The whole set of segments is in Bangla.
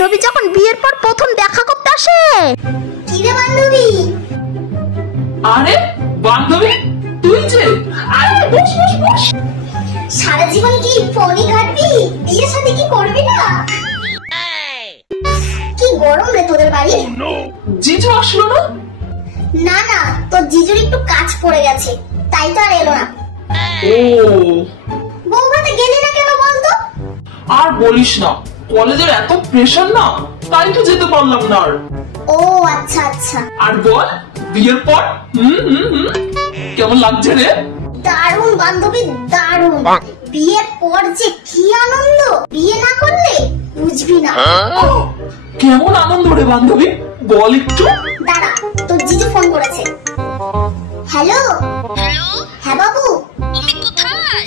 বান্ধবী যখন বিয়ের পর প্রথম দেখা করতে আসে। কি রে বান্ধবী? আরে বান্ধবী তুই যে, আরে বস বস বস। সারা জীবন কি ফোনই ঘাটবি? বিয়ের সাথে কি করবি না? কি গরম রে তোদের বাড়ি। জিজু আসলো না? না না, তোর জিজুর একটু কাজ পড়ে গেছে, তাই তো আর এলো না। ও বৌভাতে গেলি না কেন বলতো? আর বলিস না, কলেজের এত প্রেশার না, তাই তো যেতে পারলাম না আর। ও আচ্ছা আচ্ছা। আর বল বিয়ের পর কেমন লাগছে রে? দারুণ বান্ধবী দারুণ। বিয়ের পর যে কি আনন্দ, বিয়ে না করলে বুঝবি না। কেমন আনন্দ রে বান্ধবী, বল একটু। দাঁড়া, তোর জিজু ফোন করেছে। হ্যালো হ্যালো, হ্যাঁ বাবু। তুমি কোথায়?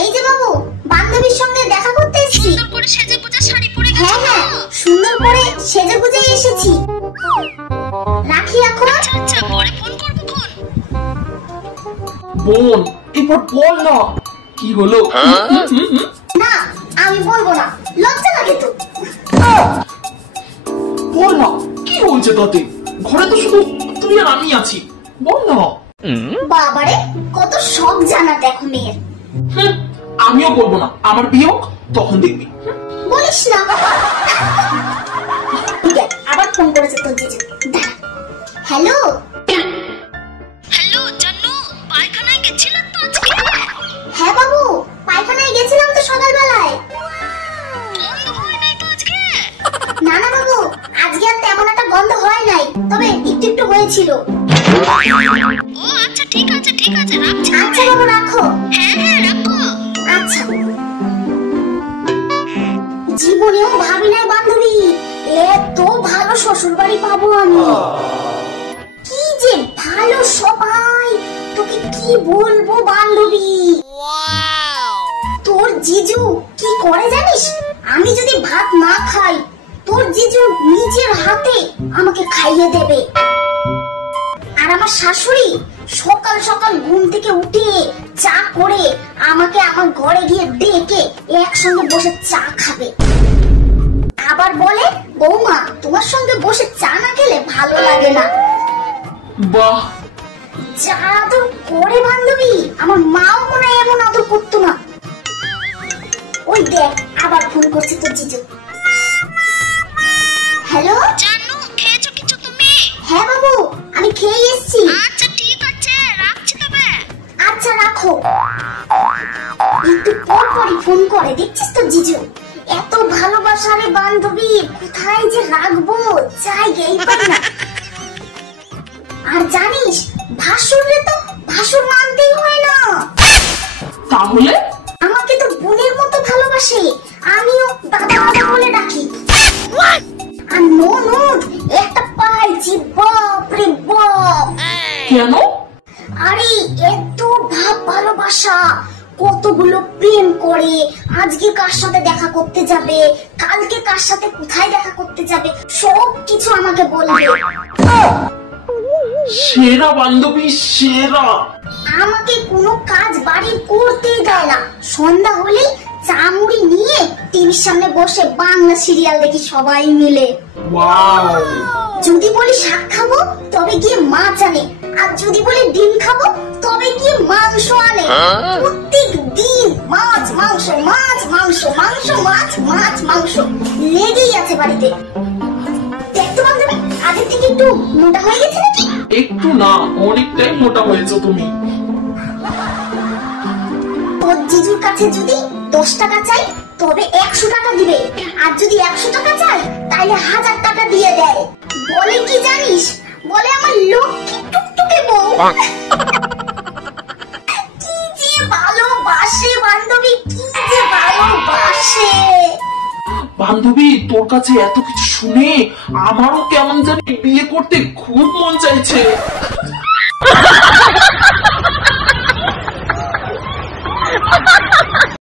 এই যে বাবু, বান্ধবীর সঙ্গে দেখা করতে এসেছি। সুন্দর করে সেজে গুজে শাড়ি পরে হ্যাঁ গেছো? হ্যাঁ, সুন্দর করে সেজে গুজে এসেছি। রাখি এখন। আচ্ছা আচ্ছা, পরে ফোন করবো খন। বোন এবার বল না, কি হলো? না আমি বলবো না, লজ্জা লাগে তো। বল না, কি হয়েছে তাতে? ঘরে তো শুধু তুই আর আমি আছি, বল না। বাবারে, কত শখ জানা দেখো মেয়ের। আমিও বলবো না, আমার বিয়ে হোক তখন দেখবি। বলিস না। দেখ, আবার ফোন করেছে তোর জিজু। দাঁড়া। হ্যালো হ্যালো জান্নু, পায়খানায় গেছিলাম তো আজকে। হ্যাঁ বাবু, পায়খানায় গেছিলাম তো সকালবেলায়। বন্ধ হয় নাই তো আজকে? না না বাবু, আজকে আর তেমন একটা গন্ধ হয় নাই, তবে একটু একটু হয়েছিল। ও আচ্ছা ঠিক আছে ঠিক আছে, রাখছি। আচ্ছা বাবু রাখো। হ্যাঁ হ্যাঁ রাখো। আচ্ছা। জীবনেও ভাবি নাই বান্ধবী এত ভালো শ্বশুর বাড়ি পাবো আমি। কি যে ভালো সবাই, তোকে কি বলবো বান্ধবী। তোর জিজু কি করে জানিস? আমি যদি ভাত না খাই, তোর জিজু নিজের হাতে আমাকে খাইয়ে দেবে। আর আমার শাশুড়ি সকাল সকাল ঘুম থেকে উঠে চা করে আমাকে আমার ঘরে গিয়ে ডেকে একসঙ্গে বসে চা খাবে। আবার বলে, বৌমা তোমার সঙ্গে বসে চা না খেলে ভালো লাগে না। বাহ, যা আদর করে বান্ধবী, আমার মাও মনে হয় এমন আদর করতো না। ওই দেখ, আবার ফোন করছে তোর জিজু। হ্যালো জান্নু, খেয়েছো কিছু তুমি? হ্যাঁ বাবু, আমি খেয়ে এসেছি। আচ্ছা ঠিক আছে, রাখছি তবে। আচ্ছা রাখো। একটু পর পরই ফোন করে, দেখছিস তো জিজু এত ভালোবাসা রে বান্ধবী, কোথায় যে রাখবো জায়গাই পাই না। আর জানিস, ভাসুররে তো ভাসুর মানতেই হয় না। তাহলে আমাকে তো বোনের মতো ভালোবাসে, আমিও দাদা দাদা বলে ডাকি। আর ননদ একটা পাইছি, বাপ রে বাপ। কেন? আরে এত ভালোবাসা, কতগুলো প্রেম করে, আজকে কার সাথে দেখা করতে যাবে, কালকে কার সাথে কোথায় দেখা করতে যাবে, সব কিছু আমাকে বলবে। সেরা বান্ধবী সেরা। আমাকে কোনো কাজ বাড়ির করতেই দেয় না। সন্ধ্যা হলেই চা মুড়ি নিয়ে টিভির সামনে বসে বাংলা সিরিয়াল দেখি সবাই মিলে। ওয়াও, যদি বলি শাক খাবো তবে গিয়ে মাছ আনে, আর যদি বলি ডিম খাবো তবে গিয়ে মাংস আনে। প্রত্যেক দিন মাছ মাংস মাছ মাংস মাংস মাছ মাছ মাংস লেগেই আছে বাড়িতে। দেখতে বান্ধবী, আগের থেকে একটু মোটা হয়ে গেছে নাকি? একটু না, অনেকটাই মোটা হয়েছো তুমি। তোর জিজুর কাছে যদি 10 টাকা চাই তবে 100 টাকা দিবে, আর যদি 100 টাকা চাই তাহলে 1000 টাকা দিয়ে দেয়। বলে কি জানিস, বলে আমার লক্ষ্মী টুকটুকে বউ। কি যে ভালোবাসে বান্ধবী, কি যে ভালোবাসে। বান্ধবী তোর কাছে এত কিছু শুনে আমারও কেমন জানি বিয়ে করতে খুব মন চাইছে।